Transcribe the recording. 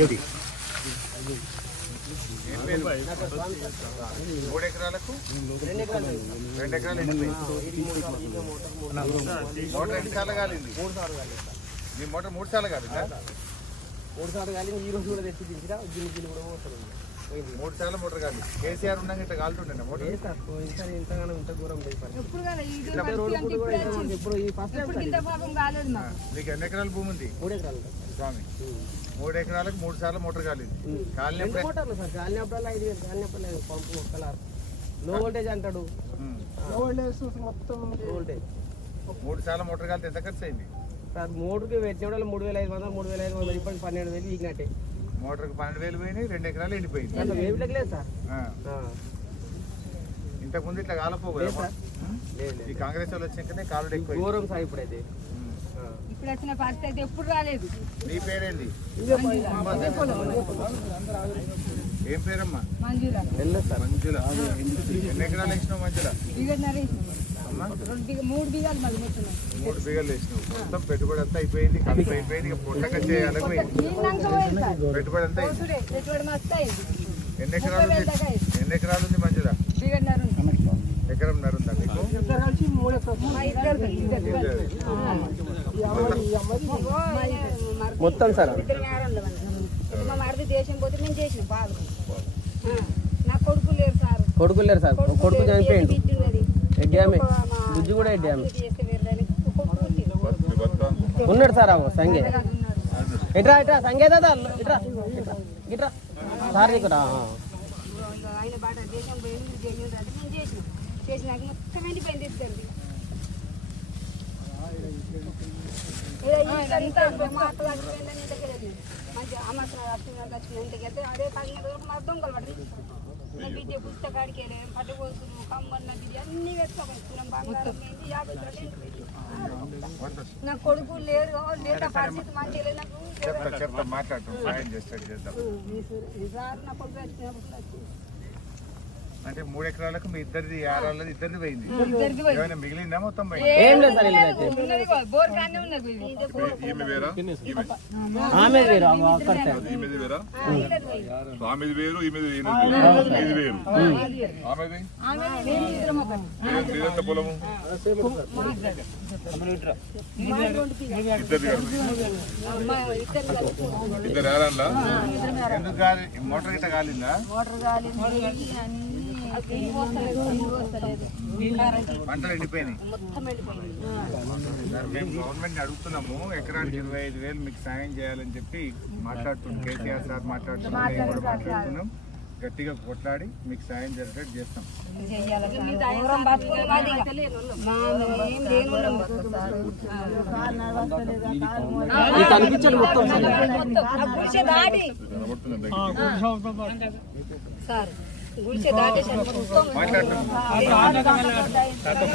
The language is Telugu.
పేరు? మూడు ఎకరాలకు? రెండు ఎకరాలు ఎండిపోయింది మోటార్ ఎన్ని సార్లు కాలింది? మూడు సార్లు కాలేదు సార్ మీ మోటార్ మూడు సార్లు కాలిందా? మూడు సార్లు కాలేదు ఈ రోజు కూడా తెచ్చి దించినా గిన్నె గిన్నె కూడా పోతుంది మూడు సార్లు మోటార్ కాలి కేసీఆర్ ఉన్నాక ఇట్లా కాలుతుండే మోటార్? లేదు సార్ ఇంత ఇంతగానో ఇంత దూరం కదా ఈ మీకు. ఎన్ని ఎకరాల భూమి ఉంది? మూడు ఎకరాలు. స్వామి. మూడు ఎకరాలకు మూడు సార్లు మోటార్ కాలింది. కాలినప్పుడే కాలినప్పుడల్లా ఐదు వేలు కాలినప్పుడల్లా పంపు మొక్కలారు లో వోల్టేజ్ అంటాడు. లో వోల్టేజ్ మొత్తం వోల్టేజ్ మూడు సార్లు మోటార్ కాలితే ఎంత ఖర్చు అయింది? సార్ మూడుకి పెట్టినప్పుడు మూడు వేల ఐదు వందలు మూడు వేల ఐదు వందలు ఇప్పటికి పన్నెండు వేలు ఈగినట్టే. మోటార్కి పన్నెండు వేలు పోయినాయి రెండు ఎకరాలు ఎండిపోయింది అసలు వేపులకు లేదు సార్. ఆ. ఆ. ఇంతకు ముందు ఇట్లా కాలపోవు లేదు సార్. లేదు ఈ కాంగ్రెస్ వాళ్ళు వచ్చినాకనే కాలుడు ఎక్కువ ఇప్పుడైతే. ఇప్పుడు వచ్చిన పరిస్థితి అయితే ఎప్పుడు రాలేదు. నీ పేరేంది. ఏం పేరమ్మా? మంజుల. మంజుల. ఎన్ని ఎకరాలు వేసినావు మంజుల? మూడు బిగాలు వేసినావు. మొత్తం పెట్టుబడి అంతా అయిపోయింది కలిపి అయిపోయింది ఇక పుట్టక చేయాలని పెట్టుబడి అంతా ఎన్ని ఎకరాలు. ఎన్ని ఎకరాలు ఉంది ఉంది. ఎకరం నరుందా నీకు? మా ఇద్దరు ఇద్దరు మొత్తం సార్. మా మరిది దేశం పోతే మేము చేసిన బాగా. ఆ, నా కొడుకు లేరు సార్. కొడుకు లేరు సార్. కొడుకు లేరు, చనిపోయిండు బిడ్డ ఉన్నది. ఎడ్డి ఆమె మా- మా బుజ్జి కూడా పుట్టిండు. ఉన్నాడు సార్ అవ్వ సంగే. ఇట్రా ఇట్రా సంగే దాదా ఇట్రా ఇట్రా ఇట్రా. సార్ నీకు రా చేసినాక మొత్తం వెళ్ళిపోయింది ఇద్దరిది ఇదంతా మా అక్క చచ్చిపోయిందని ఇంటికి వెళ్ళింది మంచి అమ్మసం వచ్చిన ఇంటికి వెళ్తే అదే పదిహేను రోజులు మా దొంగలు పడి నా బిడ్డ పుస్తకాడికి వెళ్ళాను పట్టుకోసులు కమ్మన్న బిడ్డ అన్ని వెతుకోపోయి బంగారం యాభై. నా కొడుకు లేరు లేదా పరిస్థితి నాకు ఈసారి నా కొడుకు వచ్చినప్పుడు. అంటే మూడు ఎకరాలకు మీ ఇద్దరిది ఇద్దరిది పోయింది. ఇద్దరిది పోయింది. ఏమైనా మిగిలిందా మొత్తం ఇది. ఈమె వేరా? ఈమెది. ఆమెది వేరు ఈమెది ఆమెది పొలము? ఇద్దరు ఇద్దరు ఎందుకు మోటార్ గిట్ట కాలిందా మోటార్ కాలింది పంటలు ఎండిపోయినాయి. మేము గవర్నమెంట్ అడుగుతున్నాము ఎకరానికి ఇరవై ఐదు వేలు మీకు సాయం చేయాలని చెప్పి మాట్లాడుతున్నాం. కేసీఆర్ సార్ మాట్లాడుతున్నాం మాట్లాడుతున్నాం. గట్టిగా కొట్లాడి మీకు సాయం జరిగేటట్టు చేస్తాం. సార్ గుడిసె దాటి కనబడుతుంది సార్ గుడిసె దాటేసారు మొత్తం